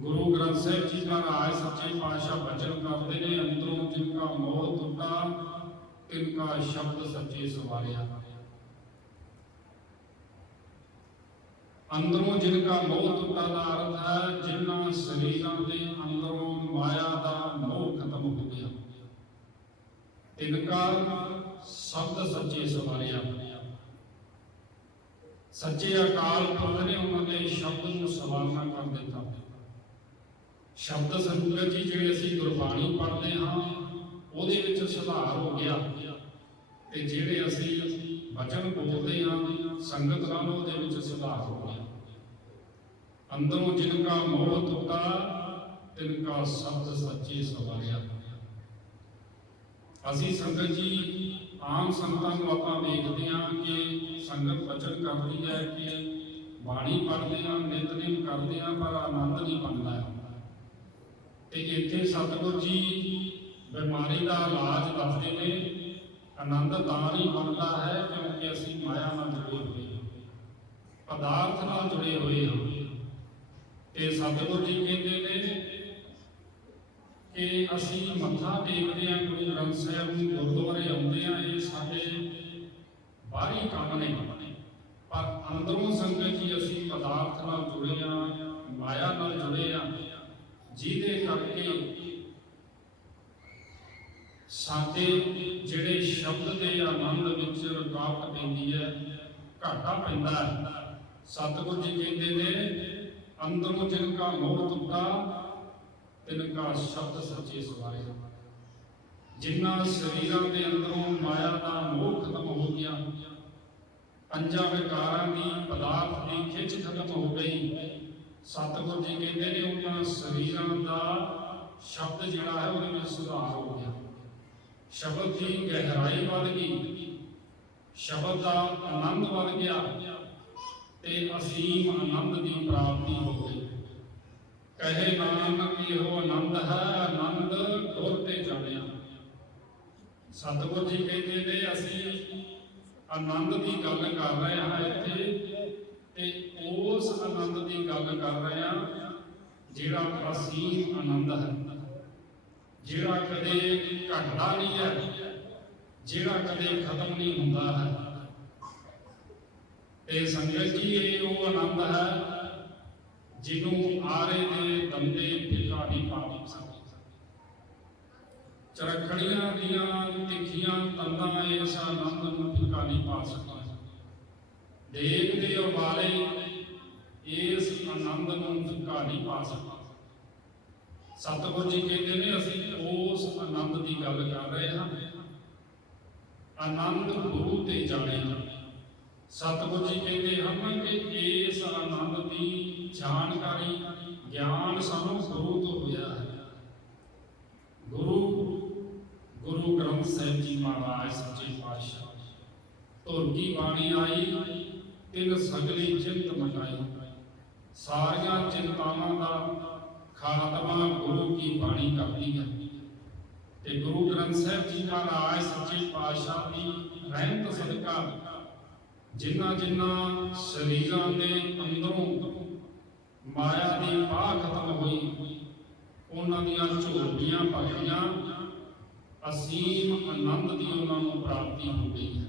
ਗੁਰੂ ਗ੍ਰੰਥ ਸਾਹਿਬ ਜੀ ਦਾ ਰਾਜ, ਸੱਚੇ ਪਾਤਸ਼ਾਹ ਬਚਨ ਕਰਦੇ ਨੇ, ਅੰਦਰੋਂ ਜਿਨਕਾ ਮੋਹ ਟੁੱਟਾ ਤਿਨਕਾ ਸ਼ਬਦ ਸੱਚੇ ਸਵਾਰਿਆ। ਅੰਦਰੋਂ ਜਿਨਕਾ ਮੋਹ ਟੁੱਟਾ ਦਾ ਅਰਥ ਹੈ, ਜਿਨ੍ਹਾਂ ਸਰੀਰਾਂ ਦੇ ਅੰਦਰੋਂ ਮਾਇਆ ਦਾ ਮੋਹ ਖਤਮ ਹੋ ਗਿਆ। ਤਿਨਕਾ ਸ਼ਬਦ ਸੱਚੇ ਸਵਾਰਿਆ। ਸੱਚੇ ਅਕਾਲ ਪੁਰਖ ਨੇ ਉਹਨਾਂ ਦੇ ਸ਼ਬਦ ਨੂੰ ਸਵਾਰਨਾ ਕਰ ਦਿੱਤਾ। ਸ਼ਬਦ ਸੰਗਤ ਜੀ ਜਿਹੜੇ ਅਸੀਂ ਗੁਰਬਾਣੀ ਪੜ੍ਹਦੇ ਹਾਂ, ਉਹਦੇ ਵਿੱਚ ਸੁਧਾਰ ਹੋ ਗਿਆ। ਤੇ ਜਿਹੜੇ ਅਸੀਂ ਵਚਨ ਬੋਲਦੇ ਹਾਂ, ਸੰਗਤ ਨਾਲ ਉਹਦੇ ਵਿੱਚ ਸੁਧਾਰ ਹੋ ਗਿਆ। ਅੰਦਰੋਂ ਜਿਨਕਾ ਮੋਹ ਟੁੱਟਾ ਤਿਨਕਾ ਸ਼ਬਦ ਸੱਚੇ ਸਵਾਰਿਆ। ਅਸੀਂ ਸੰਗਤ ਜੀ, ਆਮ ਸੰਗਤਾਂ ਨੂੰ ਆਪਾਂ ਵੇਖਦੇ ਹਾਂ ਕਿ ਸੰਗਤ ਵਚਨ ਕਰਦੀ ਹੈ ਕਿ ਬਾਣੀ ਪੜ੍ਹਦੇ ਹਾਂ ਨਿਤਨੇਮ ਕਰਦੇ ਹਾਂ, ਪਰ ਆਨੰਦ ਨਹੀਂ ਬਣਦਾ। ਤੇ ਇੱਥੇ ਸਤਿਗੁਰ ਜੀ ਬਿਮਾਰੀ ਦਾ ਇਲਾਜ ਦੱਸਦੇ ਨੇ, ਆਨੰਦ ਤਾਂ ਨਹੀਂ ਬਣਦਾ ਹੈ ਕਿਉਂਕਿ ਅਸੀਂ ਮਾਇਆ ਨਾਲ ਜੁੜੇ ਹੋਏ ਹਾਂ, ਪਦਾਰਥ ਨਾਲ ਜੁੜੇ ਹੋਏ ਹਾਂ। ਤੇ ਸਤਿਗੁਰ ਜੀ ਕਹਿੰਦੇ ਨੇ ਕਿ ਅਸੀਂ ਮੱਥਾ ਟੇਕਦੇ ਹਾਂ, ਗੁਰੂ ਗ੍ਰੰਥ ਸਾਹਿਬ ਨੂੰ ਗੁਰਦੁਆਰੇ ਆਉਂਦੇ ਹਾਂ, ਇਹ ਸਾਡੇ ਬਾਹਰੀ ਕੰਮ ਨੇ। ਪਰ ਅੰਦਰੋਂ ਸੰਗਤ ਜੀ ਅਸੀਂ ਪਦਾਰਥ ਨਾਲ ਜੁੜੇ ਹਾਂ ਮਾਇਆ ਨਾਲ ਜੁੜੇ ਹਾਂ ਜਿਹਦੇ ਕਰਕੇ ਸਾਡੇ ਜਿਹੜੇ ਸ਼ਬਦ ਦੇ ਆਨੰਦ ਵਿੱਚ ਰੁਕਾਵਟ ਪੈਂਦੀ ਹੈ, ਘਾਟਾ ਪੈਂਦਾ ਹੈ। ਸਤਿਗੁਰ ਜੀ ਕਹਿੰਦੇ ਨੇ, ਅੰਦਰੋਂ ਜਿਨਕਾ ਮੋਹ ਟੁੱਟਾ, ਤਿਨਕਾ ਸ਼ਬਦ ਸੱਚੇ ਸਵਾਰੇ। ਜਿਨ੍ਹਾਂ ਸਰੀਰਾਂ ਦੇ ਅੰਦਰੋਂ ਮਾਇਆ ਦਾ ਮੋਹ ਖਤਮ ਹੋ ਗਿਆ, ਪੰਜਾਂ ਵਿਕਾਰਾਂ ਦੀ ਪਦਾਰਥ ਦੀ ਖਿੱਚ ਖਤਮ ਹੋ ਗਈ। ਸਤਿਗੁਰੂ ਜੀ ਕਹਿੰਦੇ ਨੇ, ਉਹਨਾਂ ਸਰੀਰਾਂ ਦਾ ਸ਼ਬਦ ਜਿਹੜਾ ਹੈ ਉਹਦੇ ਵਿੱਚ ਸੁਧਾਰ ਸ਼ਬਦ ਦੀ ਗਹਿਰਾਈ ਵੱਧ ਗਈ। ਸ਼ਬਦ ਦਾ ਆਨੰਦ ਵੱਧ ਗਿਆ ਤੇ ਅਸੀਮ ਆਨੰਦ ਦੀ ਪ੍ਰਾਪਤੀ ਹੋ ਗਈ। ਕਹੇ ਨਾਨਕ, ਇਹੋ ਆਨੰਦ ਹੈ, ਆਨੰਦ ਗੁਰ ਤੇ ਜਾਣਿਆ। ਸਤਿਗੁਰ ਜੀ ਕਹਿੰਦੇ ਨੇ, ਅਸੀਂ ਆਨੰਦ ਦੀ ਗੱਲ ਕਰ ਰਹੇ ਹਾਂ ਇੱਥੇ ਤੇ ਉਸ ਆਨੰਦ ਦੀ ਗੱਲ ਕਰ ਰਹੇ ਹਾਂ ਜਿਹੜਾ ਅਸੀਮ ਆਨੰਦ ਹੈ। ਜਿਹੜਾ ਕਦੇ ਘਟਦਾ ਨਹੀਂ ਹੈ, ਜਿਹੜਾ ਕਦੇ ਖਤਮ ਨਹੀਂ ਹੁੰਦਾ ਹੈ। ਤੇ ਸੰਗਤ ਜੀ, ਇਹ ਉਹ ਆਨੰਦ ਹੈ ਜਿਹਨੂੰ ਆਰੇ ਦੇ ਦੰਦੇ ਫਿੱਕਾ ਨਹੀਂ ਪਾ ਸਕਦੇ ਚਰਖੜੀਆਂ ਦੀਆਂ ਤਿੱਖੀਆਂ ਤੰਦਾਂ ਇਸ ਆਨੰਦ ਨੂੰ ਫਿਕਾ ਨਹੀਂ ਪਾ ਸਕਦਾ। ਦੇਖਦੇ ਉਬਾਲੇ, ਇਸ ਆਨੰਦ ਨੂੰ ਫਿਕਾ ਨਹੀਂ ਪਾ ਸਕਦਾ। ਸਤਿਗੁਰ ਜੀ ਕਹਿੰਦੇ ਨੇ, ਅਸੀਂ ਉਸ ਆਨੰਦ ਦੀ ਗੱਲ ਕਰ ਰਹੇ ਹਾਂ। ਆਨੰਦ ਗੁਰੂ ਤੇ ਜਾਣੇ ਹਾਂ। ਜੀ ਕਹਿੰਦੇ ਹਨ ਕਿ ਇਸ ਆਨੰਦ ਦੀ ਜਾਣਕਾਰੀ, ਗਿਆਨ ਸਾਨੂੰ ਗੁਰੂ ਤੋਂ ਹੋਇਆ ਹੈ। ਗੁਰੂ ਗੁਰੂ ਗ੍ਰੰਥ ਸਾਹਿਬ ਜੀ ਮਹਾਰਾਜ, ਸੱਚੇ ਪਾਤਸ਼ਾਹ ਧੁਰ ਕੀ ਬਾਣੀ ਆਈ, ਤਿੰਨ ਸਗਲੀ ਚਿੰਤ ਮਟਾਈ ਸਾਰੀਆਂ ਚਿੰਤਾਵਾਂ ਦਾ ਖਾਤਮਾ ਗੁਰੂ ਕੀ ਬਾਣੀ ਕਰਦੀ ਹੈ। ਤੇ ਗੁਰੂ ਗ੍ਰੰਥ ਸਾਹਿਬ ਜੀ ਮਹਾਰਾਜ ਸੱਚੇ ਪਾਤਸ਼ਾਹ ਦੀ ਰਹਿਮਤ ਸਦਕਾ ਜਿਨ੍ਹਾਂ ਜਿਨ੍ਹਾਂ ਸਰੀਰਾਂ ਦੇ ਅੰਦਰੋਂ ਮਾਇਆ ਦੀ ਪਾਹ ਖਤਮ ਹੋਈ, ਉਹਨਾਂ ਦੀਆਂ ਝੋਲੀਆਂ ਭਰੀਆਂ ਅਸੀਮ ਆਨੰਦ ਦੀ ਉਹਨਾਂ ਨੂੰ ਪ੍ਰਾਪਤੀ ਹੋ ਗਈ ਹੈ।